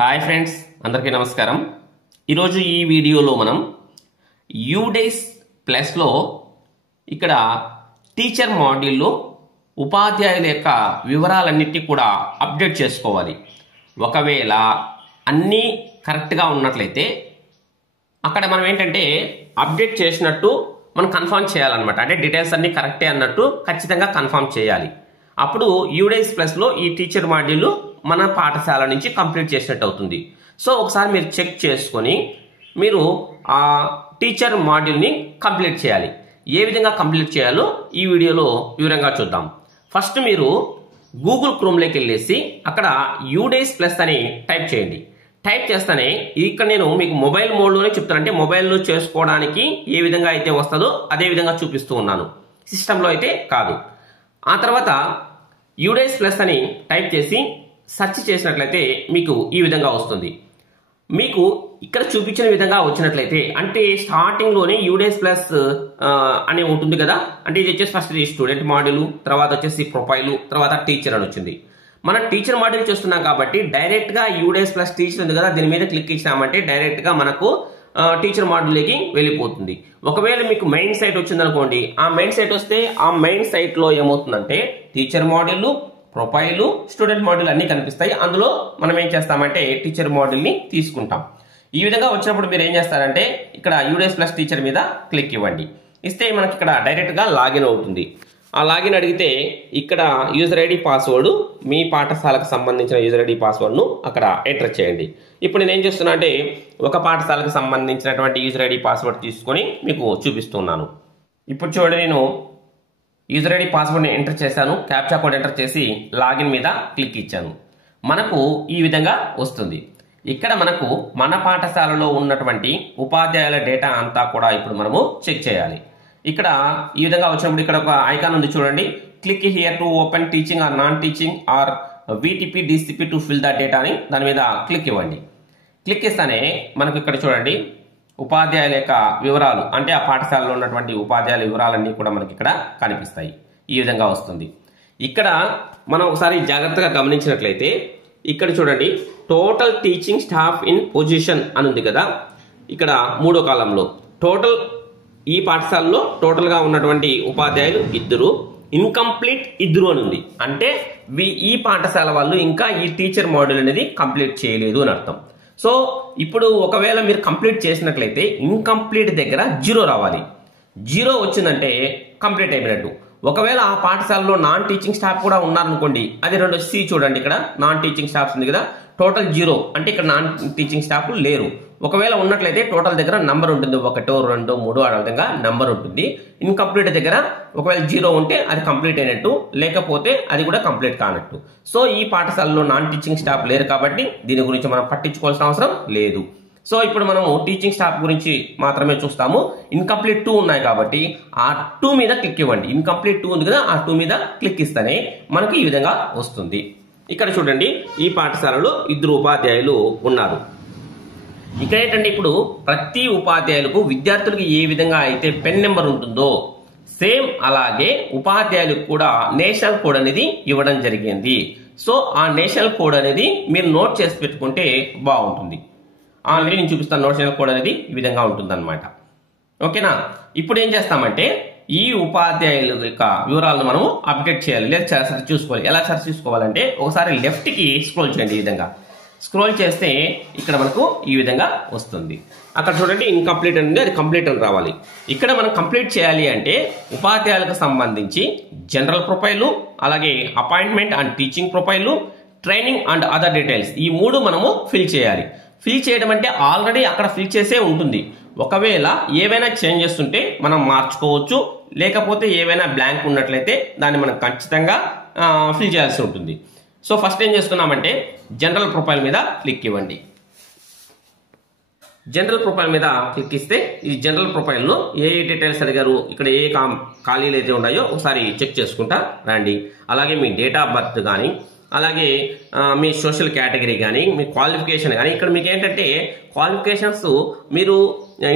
Hi friends, అందరికీ నమస్కారం. ఈరోజు ఈ వీడియోలో మనం యూడేస్ ప్లస్లో ఇక్కడ టీచర్ మాడ్యూల్లో ఉపాధ్యాయుల యొక్క వివరాలన్నిటి కూడా అప్డేట్ చేసుకోవాలి. ఒకవేళ అన్నీ కరెక్ట్గా ఉన్నట్లయితే అక్కడ మనం ఏంటంటే అప్డేట్ చేసినట్టు మనం కన్ఫర్మ్ చేయాలన్నమాట. అంటే డీటెయిల్స్ అన్నీ కరెక్టే అన్నట్టు ఖచ్చితంగా కన్ఫర్మ్ చేయాలి. అప్పుడు యూడేస్ ప్లస్లో ఈ టీచర్ మాడ్యూల్ మన పాఠశాల నుంచి కంప్లీట్ చేసినట్టు అవుతుంది. సో ఒకసారి మీరు చెక్ చేసుకొని మీరు ఆ టీచర్ మాడ్యూల్ని కంప్లీట్ చేయాలి. ఏ విధంగా కంప్లీట్ చేయాలో ఈ వీడియోలో వివరంగా చూద్దాం. ఫస్ట్ మీరు గూగుల్ క్రోమ్లోకి వెళ్ళేసి అక్కడ యూడేస్ ప్లస్ అని టైప్ చేయండి. టైప్ చేస్తానే ఇక్కడ నేను మీకు మొబైల్ మోడ్లోనే చెప్తాను. అంటే మొబైల్లో చేసుకోవడానికి ఏ విధంగా అయితే వస్తుందో అదే విధంగా చూపిస్తూ ఉన్నాను, సిస్టంలో అయితే కాదు. ఆ తర్వాత యూడేస్ ప్లస్ అని టైప్ చేసి సెర్చ్ చేసినట్లయితే మీకు ఈ విధంగా వస్తుంది. మీకు ఇక్కడ చూపించిన విధంగా వచ్చినట్లయితే అంటే స్టార్టింగ్లోనే యూడేస్ ప్లస్ అని ఉంటుంది కదా. అంటే ఇది వచ్చేసి ఫస్ట్ స్టూడెంట్ మాడ్యూల్, తర్వాత వచ్చేసి ప్రొఫైల్, తర్వాత టీచర్ అని వచ్చింది. మనం టీచర్ మాడ్యూల్ చూస్తున్నాం కాబట్టి డైరెక్ట్గా యూడేస్ ప్లస్ టీచర్ ఉంది కదా, దీని మీద క్లిక్ ఇచ్చినామంటే డైరెక్ట్గా మనకు టీచర్ మాడ్యూల్కి వెళ్ళిపోతుంది. ఒకవేళ మీకు మెయిన్ సైట్ వచ్చింది అనుకోండి, ఆ మెయిన్ సైట్ వస్తే ఆ మెయిన్ సైట్లో ఏమవుతుందంటే teacher module, profile, student module అన్ని కనిపిస్తాయి. అందులో మనం ఏం చేస్తామంటే టీచర్ మాడ్యూల్ని తీసుకుంటాం. ఈ విధంగా వచ్చినప్పుడు మీరు ఏం చేస్తారంటే ఇక్కడ యూడేస్ ప్లస్ టీచర్ మీద క్లిక్ ఇవ్వండి. ఇస్తే మనకి ఇక్కడ డైరెక్ట్గా లాగిన్ అవుతుంది. ఆ లాగిన్ అడిగితే ఇక్కడ యూజర్ ఐడి పాస్వర్డ్, మీ పాఠశాలకు సంబంధించిన యూజర్ ఐడి పాస్వర్డ్ను అక్కడ ఎంటర్ చేయండి. ఇప్పుడు నేను ఏం చేస్తున్నా అంటే ఒక పాఠశాలకు సంబంధించినటువంటి యూజర్ ఐడి పాస్వర్డ్ తీసుకొని మీకు చూపిస్తున్నాను. ఇప్పుడు చూడండి, నేను యూజర్ ఐడి పాస్వర్డ్ని ఎంటర్ చేశాను, క్యాప్చా కోడ్ ఎంటర్ చేసి లాగిన్ మీద క్లిక్ ఇచ్చాను. మనకు ఈ విధంగా వస్తుంది. ఇక్కడ మనకు మన పాఠశాలలో ఉన్నటువంటి ఉపాధ్యాయుల డేటా అంతా కూడా ఇప్పుడు మనము చెక్ చేయాలి. ఇక్కడ ఈ విధంగా వచ్చినప్పుడు ఇక్కడ ఒక ఐకాన్ ఉంది చూడండి, click here to open teaching or non teaching or VTP DCP to fill the data అని దాని మీద క్లిక్ ఇవ్వండి. క్లిక్ ఇస్తానే మనకు ఇక్కడ చూడండి ఉపాధ్యాయుల యొక్క వివరాలు, అంటే ఆ పాఠశాలలో ఉన్నటువంటి ఉపాధ్యాయుల వివరాలన్నీ కూడా మనకి ఇక్కడ కనిపిస్తాయి. ఈ విధంగా వస్తుంది. ఇక్కడ మనం ఒకసారి జాగ్రత్తగా గమనించినట్లయితే ఇక్కడ చూడండి total teaching staff in position అని ఉంది కదా. ఇక్కడ మూడో కాలంలో టోటల్ ఈ పాఠశాలలో టోటల్గా ఉన్నటువంటి ఉపాధ్యాయులు 2, ఇన్కంప్లీట్ 2 అని ఉంది. అంటే ఈ పాఠశాల వాళ్ళు ఇంకా ఈ టీచర్ మాడ్యూల్ అనేది కంప్లీట్ చేయలేదు అని అర్థం. సో ఇప్పుడు ఒకవేళ మీరు కంప్లీట్ చేసినట్లయితే ఇన్కంప్లీట్ దగ్గర 0 రావాలి. 0 వచ్చిందంటే కంప్లీట్ అయిపోయినట్టు. ఒకవేళ ఆ పాఠశాలలో నాన్ టీచింగ్ స్టాఫ్ కూడా ఉన్నారనుకోండి, అది 2 సి చూడండి, ఇక్కడ నాన్ టీచింగ్ స్టాఫ్స్ ఉంది కదా, టోటల్ 0 అంటే ఇక్కడ నాన్ టీచింగ్ స్టాఫ్ లేరు. ఒకవేళ ఉన్నట్లయితే టోటల్ దగ్గర నంబర్ ఉంటుంది, 1, 2, 3 ఆ విధంగా నంబర్ ఉంటుంది. ఇన్కంప్లీట్ దగ్గర ఒకవేళ 0 ఉంటే అది కంప్లీట్ అయినట్టు, లేకపోతే అది కూడా కంప్లీట్ కానట్టు. సో ఈ పాఠశాలలో నాన్ టీచింగ్ స్టాఫ్ లేరు కాబట్టి దీని గురించి మనం పట్టించుకోవాల్సిన అవసరం లేదు. సో ఇప్పుడు మనము టీచింగ్ స్టాఫ్ గురించి మాత్రమే చూస్తాము. ఇన్కంప్లీట్ 2 ఉన్నాయి కాబట్టి ఆ 2 మీద క్లిక్ ఇవ్వండి. ఇన్కంప్లీట్ 2 ఉంది కదా, ఆ 2 మీద క్లిక్ ఇస్తేనే మనకి ఈ విధంగా వస్తుంది. ఇక్కడ చూడండి ఈ పాఠశాలలో 2 ఉపాధ్యాయులు ఉన్నారు. ఇక్కడ ఏంటంటే ఇప్పుడు ప్రతి ఉపాధ్యాయులకు విద్యార్థులకు ఏ విధంగా అయితే పెన్ నెంబర్ ఉంటుందో సేమ్ అలాగే ఉపాధ్యాయులకు కూడా నేషనల్ కోడ్ అనేది ఇవ్వడం జరిగింది. సో ఆ నేషనల్ కోడ్ అనేది మీరు నోట్ చేసి పెట్టుకుంటే బాగుంటుంది. ఆల్రెడీ నేను చూపిస్తాను. నేషనల్ కోడ్ అనేది ఈ విధంగా ఉంటుంది అనమాట. ఓకేనా. ఇప్పుడు ఏం చేస్తామంటే ఈ ఉపాధ్యాయుల యొక్క వివరాలను మనం అప్డేట్ చేయాలి, లేదా సెర్చ్ చూసుకోవాలి. ఎలా సెర్చ్ చూసుకోవాలంటే ఒకసారి లెఫ్ట్కి స్క్రోల్ చేయండి. ఈ విధంగా స్క్రోల్ చేస్తే ఇక్కడ మనకు ఈ విధంగా వస్తుంది. అక్కడ చూడండి ఇన్కంప్లీట్ అనేది, అది కంప్లీట్ అని రావాలి. ఇక్కడ మనం కంప్లీట్ చేయాలి అంటే ఉపాధ్యాయులకు సంబంధించి జనరల్ ప్రొఫైల్, అలాగే appointment and teaching profile, training and other details, ఈ 3 మనము ఫిల్ చేయాలి. ఫిల్ చేయడం అంటే ఆల్రెడీ అక్కడ ఫిల్ చేసే ఉంటుంది. ఒకవేళ ఏవైనా చేంజెస్ ఉంటే మనం మార్చుకోవచ్చు, లేకపోతే ఏవైనా బ్లాంక్ ఉన్నట్లయితే దాన్ని మనం ఖచ్చితంగా ఫిల్ చేయాల్సి ఉంటుంది. సో ఫస్ట్ ఏం చేస్తున్నామంటే జనరల్ ప్రొఫైల్ మీద క్లిక్ ఇవ్వండి. జనరల్ ప్రొఫైల్ మీద క్లిక్ ఇస్తే ఈ జనరల్ ప్రొఫైల్లో ఏ డీటెయిల్స్ అడిగారు, ఇక్కడ ఏ ఖాళీలు అయితే ఉన్నాయో ఒకసారి చెక్ చేసుకుంటా రండి. అలాగే మీ డేట్ ఆఫ్ బర్త్ కానీ, అలాగే మీ సోషల్ కేటగిరీ కానీ, మీ క్వాలిఫికేషన్ కానీ. ఇక్కడ మీకు ఏంటంటే క్వాలిఫికేషన్స్ మీరు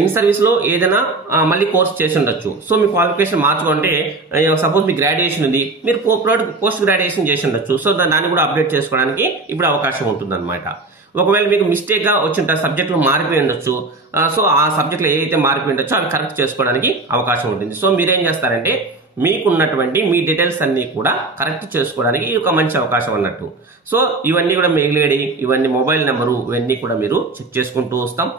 ఇన్ సర్వీస్లో ఏదైనా మళ్ళీ కోర్స్ చేసి ఉండొచ్చు. సో మీ క్వాలిఫికేషన్ మార్చుకుంటే సపోజ్ మీ గ్రాడ్యుయేషన్ ఉంది, మీరు పోస్ట్ గ్రాడ్యుయేషన్ చేసి ఉండొచ్చు. సో దాన్ని కూడా అప్డేట్ చేసుకోవడానికి ఇప్పుడు అవకాశం ఉంటుంది అనమాట. ఒకవేళ మీకు మిస్టేక్గా వచ్చింటే సబ్జెక్టులు మారిపోయి ఉండొచ్చు. సో ఆ సబ్జెక్టులు ఏదైతే మారిపోయి ఉండొచ్చో అవి కరెక్ట్ చేసుకోవడానికి అవకాశం ఉంటుంది. సో మీరేం చేస్తారంటే మీకున్నటువంటి మీ డీటెయిల్స్ అన్ని కూడా కరెక్ట్ చేసుకోవడానికి ఇది ఒక మంచి అవకాశం అన్నట్టు. సో ఇవన్నీ కూడా మెయిల్ ఐడి, ఇవన్నీ మొబైల్ నెంబరు, ఇవన్నీ కూడా మీరు చెక్ చేసుకుంటూ వస్తాం.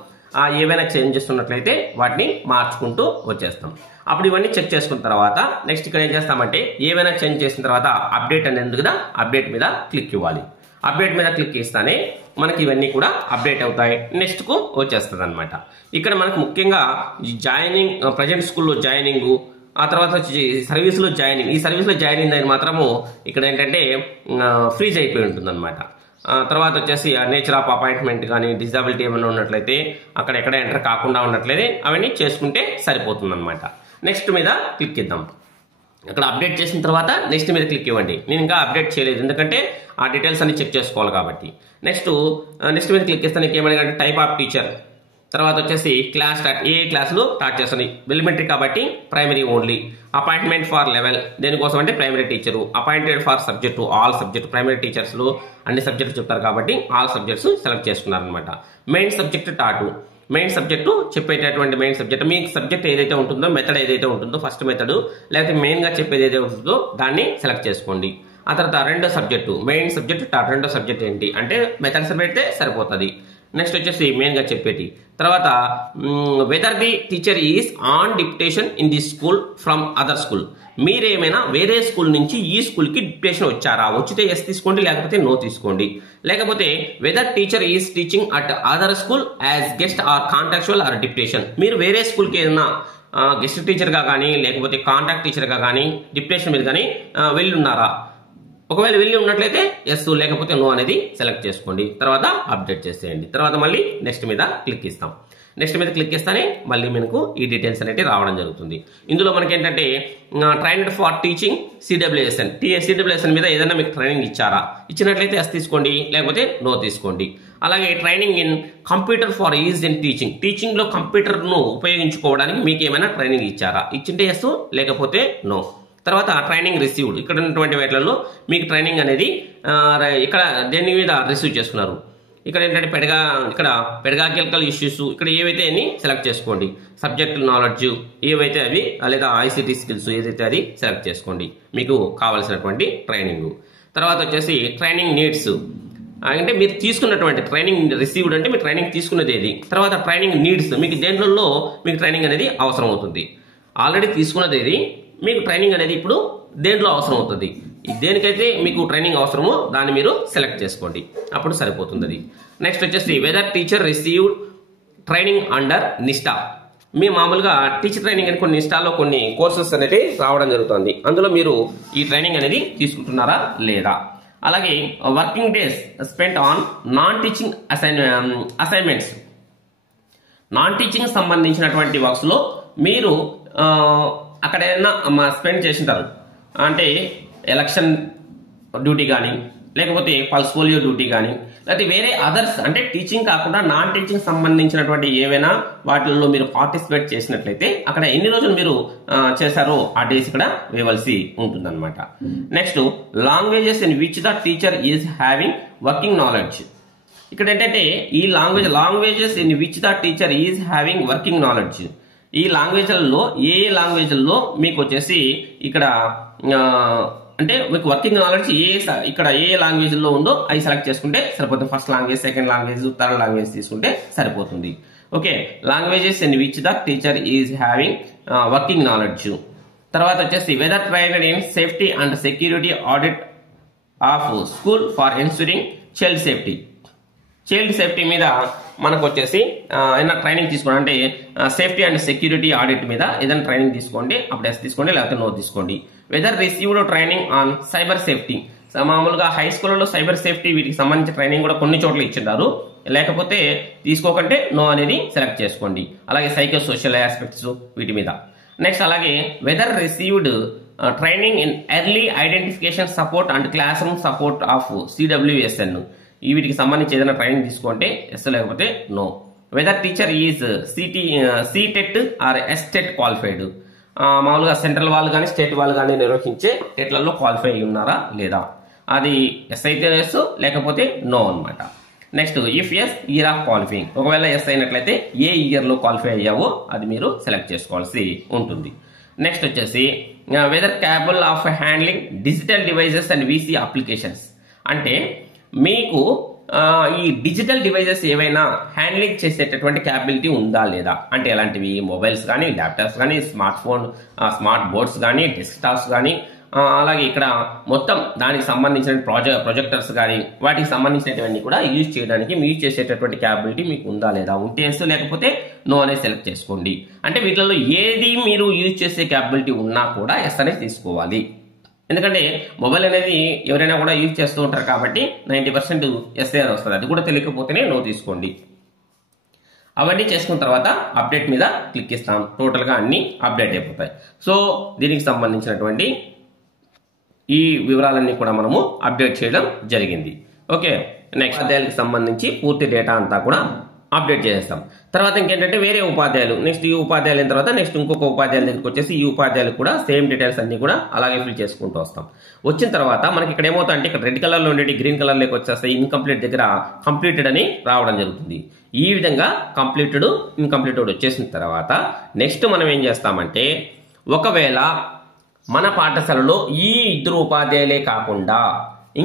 ఏవైనా చేంజెస్ ఉన్నట్లయితే వాటిని మార్చుకుంటూ వచ్చేస్తాం. అప్పుడు ఇవన్నీ చెక్ చేసుకున్న తర్వాత నెక్స్ట్ ఇక్కడ ఏం చేస్తామంటే ఏవైనా చేంజ్ చేసిన తర్వాత అప్డేట్ అనేది కదా, అప్డేట్ మీద క్లిక్ ఇవ్వాలి. అప్డేట్ మీద క్లిక్ ఇస్తానే మనకి ఇవన్నీ కూడా అప్డేట్ అవుతాయి, నెక్స్ట్ కు వచ్చేస్తుంది అనమాట. ఇక్కడ మనకు ముఖ్యంగా జాయినింగ్, ప్రజెంట్ స్కూల్లో జాయినింగ్, ఆ తర్వాత వచ్చి సర్వీస్లో జాయినింగ్. ఈ సర్వీస్లో జాయినింగ్ అనేది మాత్రము ఇక్కడ ఏంటంటే ఫ్రీజ్ అయిపోయి ఉంటుంది అనమాట. తర్వాత వచ్చేసి నేచర్ ఆఫ్ అపాయింట్మెంట్ కానీ డిజబిలిటీ ఏమైనా ఉన్నట్లయితే అక్కడ ఎక్కడ ఎంటర్ కాకుండా ఉన్నట్లయితే అవన్నీ చేసుకుంటే సరిపోతుంది అనమాట. నెక్స్ట్ మీద క్లిక్ ఇద్దాం. అక్కడ అప్డేట్ చేసిన తర్వాత నెక్స్ట్ మీద క్లిక్ ఇవ్వండి. నేను ఇంకా అప్డేట్ చేయలేదు ఎందుకంటే ఆ డీటెయిల్స్ అన్ని చెక్ చేసుకోవాలి కాబట్టి. నెక్స్ట్ మీద క్లిక్ ఇస్తాను. ఏమడిగంటే టైప్ ఆఫ్ టీచర్, తర్వాత వచ్చేసి క్లాస్ స్టార్ట్, ఏ క్లాసులు స్టార్ట్ చేస్తుంది, ఎలిమెంటరీ కాబట్టి primary only. Appointment for level, దేనికోసం అంటే primary teacher. Appointed for subject, all subject. Primary టీచర్స్లో అన్ని సబ్జెక్టులు చెప్తారు కాబట్టి ఆల్ సబ్జెక్ట్స్ సెలెక్ట్ చేసుకున్నారు అనమాట. మెయిన్ సబ్జెక్ట్ టాటు, మెయిన్ సబ్జెక్టు చెప్పేటటువంటి మెయిన్ సబ్జెక్ట్, మీ సబ్జెక్ట్ ఏదైతే ఉంటుందో, మెథడ్ ఏదైతే ఉంటుందో, ఫస్ట్ మెథడ్ లేకపోతే మెయిన్గా చెప్పేది ఏదైతే ఉంటుందో దాన్ని సెలెక్ట్ చేసుకోండి. ఆ తర్వాత రెండో సబ్జెక్టు, మెయిన్ సబ్జెక్ట్ టాట్, రెండో సబ్జెక్ట్ ఏంటి అంటే మెథడ్స్ పెడితే సరిపోతుంది. నెక్స్ట్ వచ్చేసి మెయిన్గా చెప్పేటి. తర్వాత whether the teacher is on deputation in the school from other school, మీరేమైనా వేరే స్కూల్ నుంచి ఈ స్కూల్కి డిప్యుటేషన్ వచ్చారా, వచ్చితే ఎస్ తీసుకోండి, లేకపోతే నో తీసుకోండి. లేకపోతే whether teacher is teaching at other school as guest or contractual or deputation, మీరు వేరే స్కూల్కి ఏదైనా గెస్ట్ టీచర్గా కానీ లేకపోతే కాంట్రాక్ట్ టీచర్గా కానీ డిప్యుటేషన్ మీద కానీ వెళ్ళి ఉన్నారా. ఒకవేళ వెళ్ళి ఉన్నట్లయితే ఎస్, లేకపోతే నో అనేది సెలెక్ట్ చేసుకోండి. తర్వాత అప్డేట్ చేసేయండి. తర్వాత మళ్ళీ నెక్స్ట్ మీద క్లిక్ ఇస్తాం. నెక్స్ట్ మీద క్లిక్ ఇస్తానే మళ్ళీ మనకు ఈ డీటెయిల్స్ అనేవి రావడం జరుగుతుంది. ఇందులో మనకి ఏంటంటే trained for teaching CWSN, CWSN మీద ఏదైనా మీకు ట్రైనింగ్ ఇచ్చారా, ఇచ్చినట్లయితే ఎస్ తీసుకోండి, లేకపోతే నో తీసుకోండి. అలాగే training in computer for is in teaching, టీచింగ్లో కంప్యూటర్ను ఉపయోగించుకోవడానికి మీకు ఏమైనా ట్రైనింగ్ ఇచ్చారా, ఇచ్చింటే ఎస్, లేకపోతే నో. తర్వాత ట్రైనింగ్ రిసీవ్డ్, ఇక్కడ ఉన్నటువంటి వాటిలలో మీకు ట్రైనింగ్ అనేది ఇక్కడ దేని మీద రిసీవ్ చేసుకున్నారు. ఇక్కడ ఏంటంటే ఇక్కడ పెడగాగికల్ ఇష్యూస్, ఇక్కడ ఏవైతే అని సెలెక్ట్ చేసుకోండి. సబ్జెక్ట్ నాలెడ్జ్ ఏవైతే అవి, లేదా ఐసిటీ స్కిల్స్ ఏదైతే అది సెలెక్ట్ చేసుకోండి, మీకు కావాల్సినటువంటి ట్రైనింగ్. తర్వాత వచ్చేసి ట్రైనింగ్ నీడ్స్ అంటే మీరు తీసుకున్నటువంటి ట్రైనింగ్ రిసీవ్డ్ అంటే మీరు ట్రైనింగ్ తీసుకున్నది ఏది. తర్వాత ట్రైనింగ్ నీడ్స్, మీకు దేంట్లో మీకు ట్రైనింగ్ అనేది అవసరం అవుతుంది. ఆల్రెడీ తీసుకున్నది ఏది, మీకు ట్రైనింగ్ అనేది ఇప్పుడు దేంట్లో అవసరం అవుతుంది, దేనికైతే మీకు ట్రైనింగ్ అవసరమో దాన్ని మీరు సెలెక్ట్ చేసుకోండి, అప్పుడు సరిపోతుంది అది. నెక్స్ట్ వచ్చేసి whether teacher received training under Nishtha, మీ మామూలుగా టీచర్ ట్రైనింగ్ అని కొన్ని నిష్టాలో కొన్ని కోర్సెస్ అనేది రావడం జరుగుతుంది, అందులో మీరు ఈ ట్రైనింగ్ అనేది తీసుకుంటున్నారా లేదా. అలాగే working days spent on non teaching assignments, non teaching సంబంధించినటువంటి వర్క్స్లో మీరు అక్కడ ఏదైనా స్పెండ్ చేసింటారు, అంటే ఎలక్షన్ డ్యూటీ కానీ లేకపోతే పల్స్ పోలియో డ్యూటీ కానీ లేకపోతే వేరే అదర్స్ అంటే టీచింగ్ కాకుండా నాన్ టీచింగ్ సంబంధించినటువంటి ఏవైనా వాటిల్లో మీరు పార్టిసిపేట్ చేసినట్లయితే అక్కడ ఎన్ని రోజులు మీరు చేశారో ఆ డేస్ ఇక్కడ వేయవలసి ఉంటుందన్నమాట. Next languages in which the teacher is having working knowledge, ఇక్కడ ఏంటంటే ఈ languages in which the teacher is having working knowledge, ఈ లాంగ్వేజ్లలో ఏ లాంగ్వేజ్ల్లో మీకు వచ్చేసి ఇక్కడ అంటే మీకు వర్కింగ్ నాలెడ్జ్ ఇక్కడ ఏ లాంగ్వేజ్లో ఉందో అవి సెలెక్ట్ చేసుకుంటే సరిపోతుంది. First language, second language, third language తీసుకుంటే సరిపోతుంది. Okay, languages in which the teacher is having working knowledge. తర్వాత వచ్చేసి whether trained in safety and security audit of school for ensuring child safety, child safety మీద మనకు వచ్చేసి ఏదైనా training తీసుకోండి, అంటే సేఫ్టీ అండ్ సెక్యూరిటీ ఆడిట్ మీద ఏదైనా ట్రైనింగ్ తీసుకోండి, అప్పుడు ఎస్ తీసుకోండి, లేకపోతే నో తీసుకోండి. Whether received training on cyber safety, మామూలుగా హై స్కూల్లో సైబర్ సేఫ్టీ వీటికి సంబంధించిన ట్రైనింగ్ కూడా కొన్ని చోట్ల ఇచ్చింటారు, లేకపోతే తీసుకోకంటే నో అనేది సెలెక్ట్ చేసుకోండి. అలాగే సైకో సోషల్ ఆస్పెక్ట్స్ వీటి మీద. నెక్స్ట్ అలాగే whether received training in early identification support and classroom support of CWSN, వీటికి సంబంధించి ఏదైనా ట్రైనింగ్ తీసుకుంటే ఎస్, లేకపోతే no. Whether teacher is CTET or STET qualified, మామూలుగా సెంట్రల్ వాళ్ళు కానీ స్టేట్ వాళ్ళు కానీ నిర్వహించే టెట్లలో క్వాలిఫై అయి ఉన్నారా లేదా, అది ఎస్ అయితే ఎస్, లేకపోతే నో అనమాట. Next if yes year of qualifying, ఒకవేళ ఎస్ అయినట్లయితే ఏ ఇయర్ లో క్వాలిఫై అయ్యావో అది మీరు సెలెక్ట్ చేసుకోవాల్సి ఉంటుంది. నెక్స్ట్ వచ్చేసి whether capable of handling digital devices and VC applications, అంటే మీకు ఈ డిజిటల్ డివైజెస్ ఏవైనా హ్యాండ్లింగ్ చేసేటటువంటి క్యాపబిలిటీ ఉందా లేదా, అంటే ఎలాంటివి మొబైల్స్ కానీ, ల్యాప్టాప్స్ కానీ, స్మార్ట్ బోర్డ్స్ కానీ, డెస్క్టాప్స్ కానీ, అలాగే ఇక్కడ మొత్తం దానికి సంబంధించిన ప్రొజెక్టర్స్ కానీ వాటికి సంబంధించినటువంటి కూడా యూజ్ చేయడానికి మీరు చేసేటటువంటి క్యాపబిలిటీ మీకు ఉందా లేదా, ఉంటే ఎస్, లేకపోతే నో అనేది సెలెక్ట్ చేసుకోండి. అంటే వీటిలో ఏది మీరు యూజ్ చేసే క్యాపబిలిటీ ఉన్నా కూడా ఎస్ అనేది తీసుకోవాలి. ఎందుకంటే మొబైల్ అనేది ఎవరైనా కూడా యూజ్ చేస్తూ ఉంటారు కాబట్టి 90% ఎస్ఏ అని వస్తుంది. అది కూడా తెలియకపోతేనే నో తీసుకోండి. అవన్నీ చేసుకున్న తర్వాత అప్డేట్ మీద క్లిక్ ఇస్తాం, టోటల్గా అన్ని అప్డేట్ అయిపోతాయి. సో దీనికి సంబంధించినటువంటి ఈ వివరాలన్నీ కూడా మనము అప్డేట్ చేయడం జరిగింది. ఓకే, నెక్స్ట్ అధ్యాయులకు సంబంధించి పూర్తి డేటా అంతా కూడా అప్డేట్ చేసేస్తాం. తర్వాత ఇంకేంటంటే వేరే ఉపాధ్యాయులు, నెక్స్ట్ ఈ ఉపాధ్యాయులు అయిన తర్వాత నెక్స్ట్ ఇంకొక ఉపాధ్యాయుల దగ్గరికి వచ్చేసి ఈ ఉపాధ్యాయులు కూడా సేమ్ డీటెయిల్స్ అన్ని కూడా అలాగే ఫిల్ చేసుకుంటూ వస్తాం. వచ్చిన తర్వాత మనకి ఇక్కడ ఏమవుతా అంటే ఇక్కడ రెడ్ కలర్ లో ఉండేది గ్రీన్ కలర్ లోకి వచ్చేస్తాయి. ఇన్కంప్లీట్ దగ్గర కంప్లీటెడ్ అని రావడం జరుగుతుంది. ఈ విధంగా కంప్లీటెడ్, ఇన్కంప్లీటెడ్ వచ్చేసిన తర్వాత నెక్స్ట్ మనం ఏం చేస్తామంటే, ఒకవేళ మన పాఠశాలలో ఈ ఇద్దరు ఉపాధ్యాయులే కాకుండా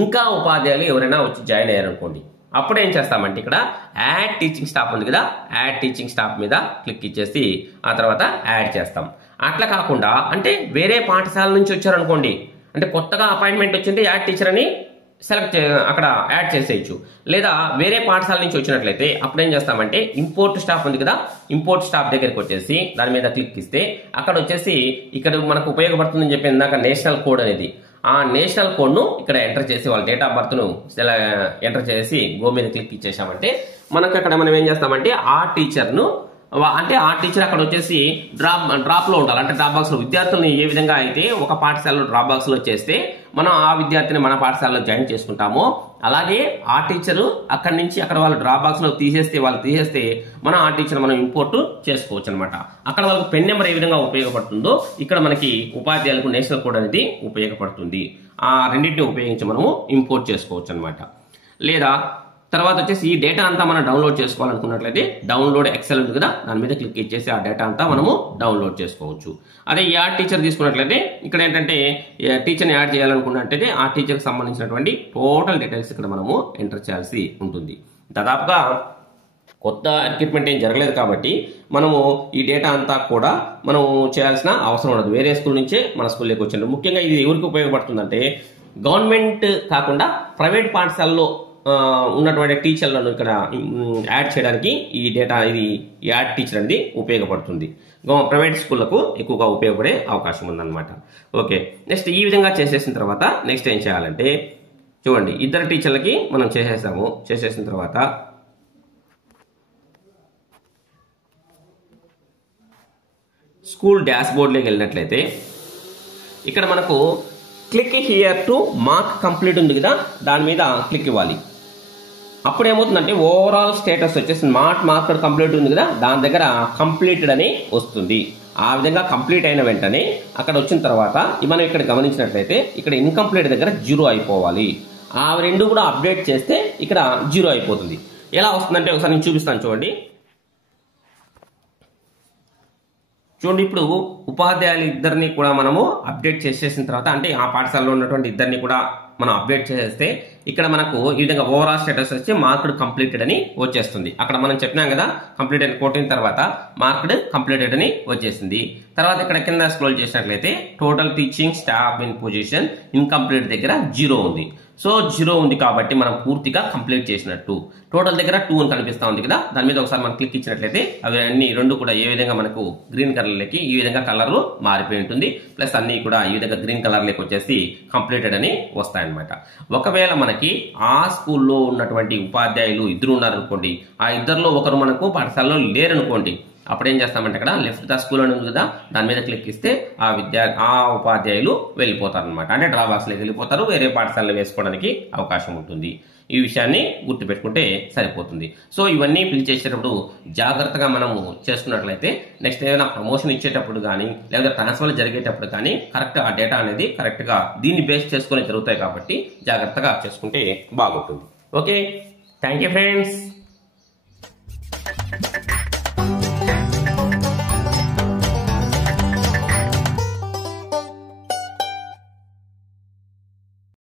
ఇంకా ఉపాధ్యాయులు ఎవరైనా వచ్చి జాయిన్ అయ్యారనుకోండి, అప్పుడు ఏం చేస్తామంటే ఇక్కడ యాడ్ టీచింగ్ స్టాఫ్ ఉంది కదా, యాడ్ టీచింగ్ స్టాఫ్ మీద క్లిక్ ఇచ్చేసి ఆ తర్వాత యాడ్ చేస్తాం. అట్లా కాకుండా అంటే వేరే పాఠశాల నుంచి వచ్చారనుకోండి, అంటే కొత్తగా అపాయింట్మెంట్ వచ్చింటే యాడ్ టీచర్ అని అక్కడ యాడ్ చేసేయచ్చు. లేదా వేరే పాఠశాల నుంచి వచ్చినట్లయితే అప్పుడు ఏం చేస్తామంటే ఇంపోర్ట్ స్టాఫ్ ఉంది కదా, ఇంపోర్ట్ స్టాఫ్ దగ్గరికి వచ్చేసి దాని మీద క్లిక్ ఇస్తే అక్కడ వచ్చేసి ఇక్కడ మనకు ఉపయోగపడుతుందని చెప్పి ఇందాక నేషనల్ కోడ్ అనేది, ఆ నేషనల్ కోడ్ ను ఇక్కడ ఎంటర్ చేసి వాళ్ళ డేట్ ఆఫ్ బర్త్ ను ఎంటర్ చేసి గో మీద క్లిక్ ఇచ్చేసామంటే మనకు అక్కడ మనం ఏం చేస్తామంటే ఆ టీచర్ ను, అంటే ఆ టీచర్ అక్కడ వచ్చేసి డ్రాప్ లో ఉండాలి. అంటే డ్రాప్ బాక్స్ లో విద్యార్థులను ఏ విధంగా అయితే ఒక పాఠశాలలో డ్రాప్ బాక్స్ లో చేస్తే మనం ఆ విద్యార్థిని మన పాఠశాలలో జాయిన్ చేసుకుంటామో, అలాగే ఆ టీచరు అక్కడి నుంచి అక్కడ వాళ్ళు డ్రాప్ బాక్స్ లో తీసేస్తే మనం ఆ టీచర్ మనం ఇంపోర్ట్ చేసుకోవచ్చు అనమాట. అక్కడ వాళ్ళకి పెన్ నెంబర్ ఏ విధంగా ఉపయోగపడుతుందో ఇక్కడ మనకి ఉపాధ్యాయులకు నేషనల్ కోడ్ అనేది ఉపయోగపడుతుంది. ఆ రెండింటిని ఉపయోగించి మనము ఇంపోర్ట్ చేసుకోవచ్చు అనమాట. లేదా తర్వాత వచ్చేసి ఈ డేటా అంతా మనం డౌన్లోడ్ చేసుకోవాలనుకున్నట్లయితే డౌన్లోడ్ ఎక్సెల్ ఉంది కదా, దాని మీద క్లిక్ ఇచ్చేసి ఆ డేటా అంతా మనము డౌన్లోడ్ చేసుకోవచ్చు. అదే యాడ్ టీచర్ తీసుకున్నట్లయితే ఇక్కడ ఏంటంటే టీచర్ని యాడ్ చేయాలనుకున్నట్లయితే ఆ టీచర్కి సంబంధించినటువంటి టోటల్ డీటెయిల్స్ ఇక్కడ మనము ఎంటర్ చేయాల్సి ఉంటుంది. దాదాపుగా కొత్త ఎక్విప్మెంట్ ఏం జరగలేదు కాబట్టి మనము ఈ డేటా అంతా కూడా మనం చేయాల్సిన అవసరం ఉండదు. వేరే స్కూల్ నుంచే మన స్కూల్లోకి వచ్చిండ్రు. ముఖ్యంగా ఇది ఎవరికి ఉపయోగపడుతుందంటే గవర్నమెంట్ కాకుండా ప్రైవేట్ పాఠశాలలో ఉన్నటువంటి టీచర్లను ఇక్కడ యాడ్ చేయడానికి ఈ డేటా, ఇది యాడ్ టీచర్ అనేది ఉపయోగపడుతుంది. ప్రైవేట్ స్కూళ్లకు ఎక్కువగా ఉపయోగపడే అవకాశం ఉందన్నమాట. ఓకే, నెక్స్ట్ ఈ విధంగా చేసేసిన తర్వాత నెక్స్ట్ ఏం చేయాలంటే చూడండి, ఇద్దరు టీచర్లకి మనం చేసేసిన తర్వాత స్కూల్ డాష్ బోర్డ్లోకి వెళ్ళినట్లయితే ఇక్కడ మనకు click here to mark complete ఉంది కదా, దాని మీద క్లిక్ ఇవ్వాలి. అప్పుడు ఏమవుతుందంటే ఓవరాల్ స్టేటస్ వచ్చేసి నాట్ మార్క్డ్ కంప్లీట్ ఉంది కదా, దాని దగ్గర కంప్లీటెడ్ అని వస్తుంది. ఆ విధంగా కంప్లీట్ అయిన వెంటనే అక్కడ వచ్చిన తర్వాత మనం ఇక్కడ గమనించినట్లయితే ఇక్కడ ఇన్కంప్లీట్ దగ్గర 0 అయిపోవాలి. ఆ రెండు కూడా అప్డేట్ చేస్తే ఇక్కడ 0 అయిపోతుంది. ఎలా వస్తుందంటే ఒకసారి నేను చూపిస్తాను చూడండి. ఇప్పుడు ఉపాధ్యాయులు ఇద్దరిని కూడా మనము అప్డేట్ చేసేసిన తర్వాత, అంటే ఆ పాఠశాలలో ఉన్నటువంటి ఇద్దరిని కూడా మనం అప్డేట్ చేస్తే ఇక్కడ మనకు ఈ విధంగా ఓవరాల్ స్టేటస్ వచ్చి మార్క్డ్ కంప్లీటెడ్ అని వచ్చేస్తుంది. అక్కడ మనం చెప్పినాం కదా, కంప్లీట్ అని కొట్టిన తర్వాత మార్క్డ్ కంప్లీటెడ్ అని వచ్చేసింది. తర్వాత ఇక్కడ కింద స్క్రోల్ చేసినట్లయితే total teaching staff in position incomplete దగ్గర 0 ఉంది. సో 0 ఉంది కాబట్టి మనం పూర్తిగా కంప్లీట్ చేసినట్టు. టోటల్ దగ్గర 2 అని కనిపిస్తా ఉంది కదా, దాని మీద ఒకసారి మనం క్లిక్ ఇచ్చినట్లయితే అవి అన్ని రెండు కూడా ఏ విధంగా మనకు గ్రీన్ కలర్లోకి ఈ విధంగా కలర్ మారిపోయి ఉంటుంది. ప్లస్ అన్ని కూడా ఈ విధంగా గ్రీన్ కలర్లోకి వచ్చేసి కంప్లీటెడ్ అని వస్తాయన్నమాట. ఒకవేళ మనకి ఆ స్కూల్లో ఉన్నటువంటి ఉపాధ్యాయులు ఇద్దరు ఉన్నారనుకోండి, ఆ ఇద్దరిలో ఒకరు మనకు పాఠశాలలో లేరనుకోండి, అప్పుడు ఏం చేస్తామంటే ఇక్కడ లెఫ్ట్ ద స్కూల్ అని ఉంది కదా, దాని మీద క్లిక్ ఇస్తే ఆ ఉపాధ్యాయులు వెళ్ళిపోతారు అనమాట. అంటే డ్రా బాక్స్ లోకి వెళ్ళిపోతారు, వేరే పాఠశాలలో వేసుకోవడానికి అవకాశం ఉంటుంది. ఈ విషయాన్ని గుర్తుపెట్టుకుంటే సరిపోతుంది. సో ఇవన్నీ ఫిల్ చేసేటప్పుడు జాగ్రత్తగా మనము చేసుకున్నట్లయితే నెక్స్ట్ ఏదైనా ప్రమోషన్ ఇచ్చేటప్పుడు కానీ లేదా ట్రాన్స్ఫర్ జరిగేటప్పుడు కానీ కరెక్ట్ ఆ డేటా అనేది కరెక్ట్గా దీన్ని బేస్ చేసుకొని జరుగుతాయి కాబట్టి జాగ్రత్తగా చేసుకుంటే బాగుంటుంది. Okay, thank you friends.